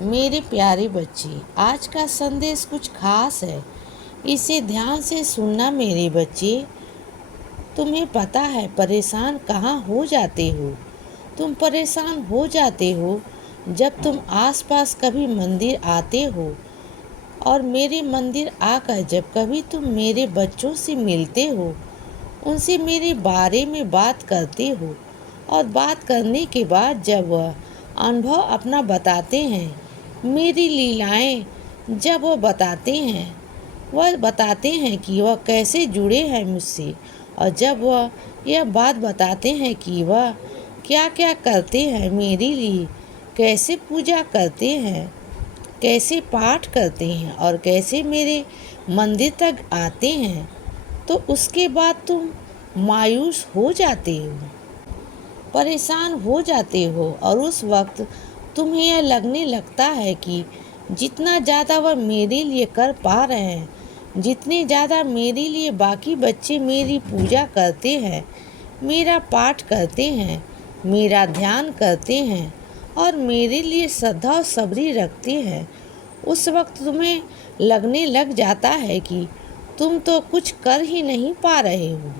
मेरे प्यारे बच्चे, आज का संदेश कुछ खास है। इसे ध्यान से सुनना मेरे बच्चे। तुम्हें पता है परेशान कहाँ हो जाते हो? तुम परेशान हो जाते हो जब तुम आसपास कभी मंदिर आते हो और मेरे मंदिर आकर जब कभी तुम मेरे बच्चों से मिलते हो, उनसे मेरे बारे में बात करते हो और बात करने के बाद जब वह अनुभव अपना बताते हैं, मेरी लीलाएं जब वह बताते हैं कि वह कैसे जुड़े हैं मुझसे, और जब वह यह बात बताते हैं कि वह क्या क्या करते हैं मेरे लिए, कैसे पूजा करते हैं, कैसे पाठ करते हैं और कैसे मेरे मंदिर तक आते हैं, तो उसके बाद तुम मायूस हो जाते हो, परेशान हो जाते हो और उस वक्त तुम्हें यह लगने लगता है कि जितना ज़्यादा वह मेरे लिए कर पा रहे हैं, जितने ज़्यादा मेरे लिए बाकी बच्चे मेरी पूजा करते हैं, मेरा पाठ करते हैं, मेरा ध्यान करते हैं और मेरे लिए श्रद्धा और सब्री रखते हैं, उस वक्त तुम्हें लगने लग जाता है कि तुम तो कुछ कर ही नहीं पा रहे हो।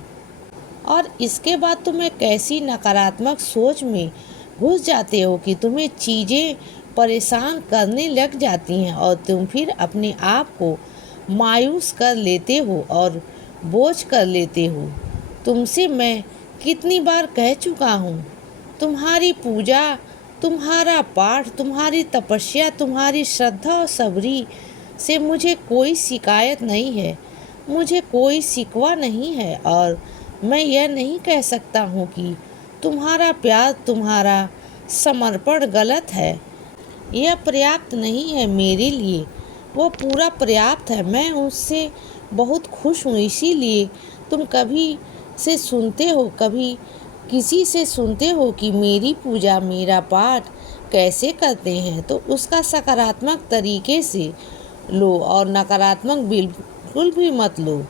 और इसके बाद तुम एक ऐसी नकारात्मक सोच में घुस जाते हो कि तुम्हें चीज़ें परेशान करने लग जाती हैं और तुम फिर अपने आप को मायूस कर लेते हो और बोझ कर लेते हो। तुमसे मैं कितनी बार कह चुका हूँ, तुम्हारी पूजा, तुम्हारा पाठ, तुम्हारी तपस्या, तुम्हारी श्रद्धा और सब्री से मुझे कोई शिकायत नहीं है, मुझे कोई शिकवा नहीं है, और मैं यह नहीं कह सकता हूँ कि तुम्हारा प्यार, तुम्हारा समर्पण गलत है। यह पर्याप्त नहीं है मेरे लिए, वो पूरा पर्याप्त है। मैं उससे बहुत खुश हूँ। इसीलिए तुम कभी से सुनते हो, कभी किसी से सुनते हो कि मेरी पूजा, मेरा पाठ कैसे करते हैं, तो उसका सकारात्मक तरीके से लो और नकारात्मक बिल्कुल भी मत लो।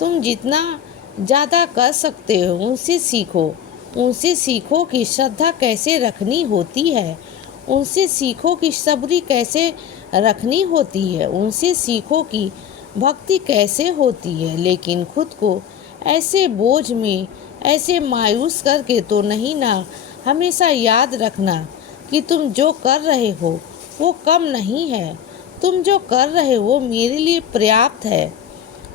तुम जितना ज़्यादा कर सकते हो उनसे सीखो कि श्रद्धा कैसे रखनी होती है, उनसे सीखो कि सब्री कैसे रखनी होती है, उनसे सीखो कि भक्ति कैसे होती है। लेकिन खुद को ऐसे बोझ में, ऐसे मायूस करके तो नहीं ना। हमेशा याद रखना कि तुम जो कर रहे हो वो कम नहीं है, तुम जो कर रहे हो वो मेरे लिए पर्याप्त है।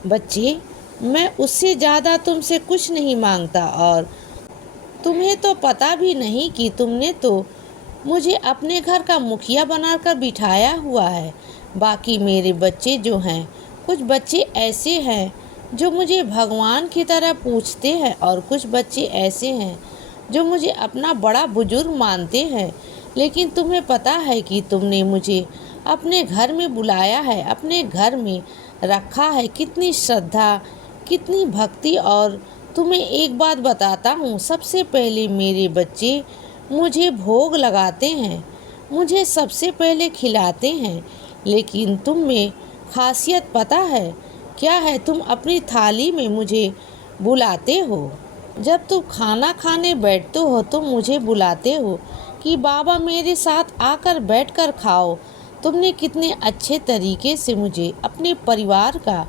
बच्चे, मैं उससे ज़्यादा तुमसे कुछ नहीं मांगता, और तुम्हें तो पता भी नहीं कि तुमने तो मुझे अपने घर का मुखिया बनाकर बिठाया हुआ है। बाकी मेरे बच्चे जो हैं, कुछ बच्चे ऐसे हैं जो मुझे भगवान की तरह पूछते हैं, और कुछ बच्चे ऐसे हैं जो मुझे अपना बड़ा बुजुर्ग मानते हैं। लेकिन तुम्हें पता है कि तुमने मुझे अपने घर में बुलाया है, अपने घर में रखा है, कितनी श्रद्धा, कितनी भक्ति। और तुम्हें एक बात बताता हूँ, सबसे पहले मेरे बच्चे मुझे भोग लगाते हैं, मुझे सबसे पहले खिलाते हैं। लेकिन तुम में खासियत पता है क्या है? तुम अपनी थाली में मुझे बुलाते हो। जब तुम खाना खाने बैठते हो तो मुझे बुलाते हो कि बाबा मेरे साथ आकर बैठकर खाओ। तुमने कितने अच्छे तरीके से मुझे अपने परिवार का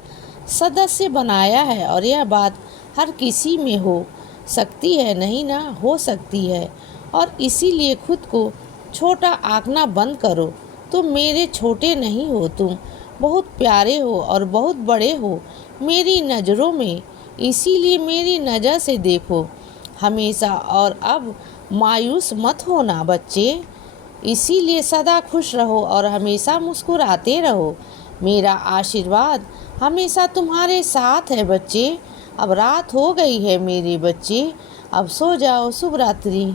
सदस्य बनाया है, और यह बात हर किसी में हो सकती है नहीं ना? हो सकती है। और इसीलिए खुद को छोटा आंकना बंद करो। तुम मेरे छोटे नहीं हो, तुम बहुत प्यारे हो और बहुत बड़े हो मेरी नज़रों में। इसीलिए मेरी नज़र से देखो हमेशा, और अब मायूस मत होना बच्चे। इसीलिए सदा खुश रहो और हमेशा मुस्कुराते रहो। मेरा आशीर्वाद हमेशा तुम्हारे साथ है बच्चे। अब रात हो गई है मेरे बच्चे, अब सो जाओ। शुभ रात्रि।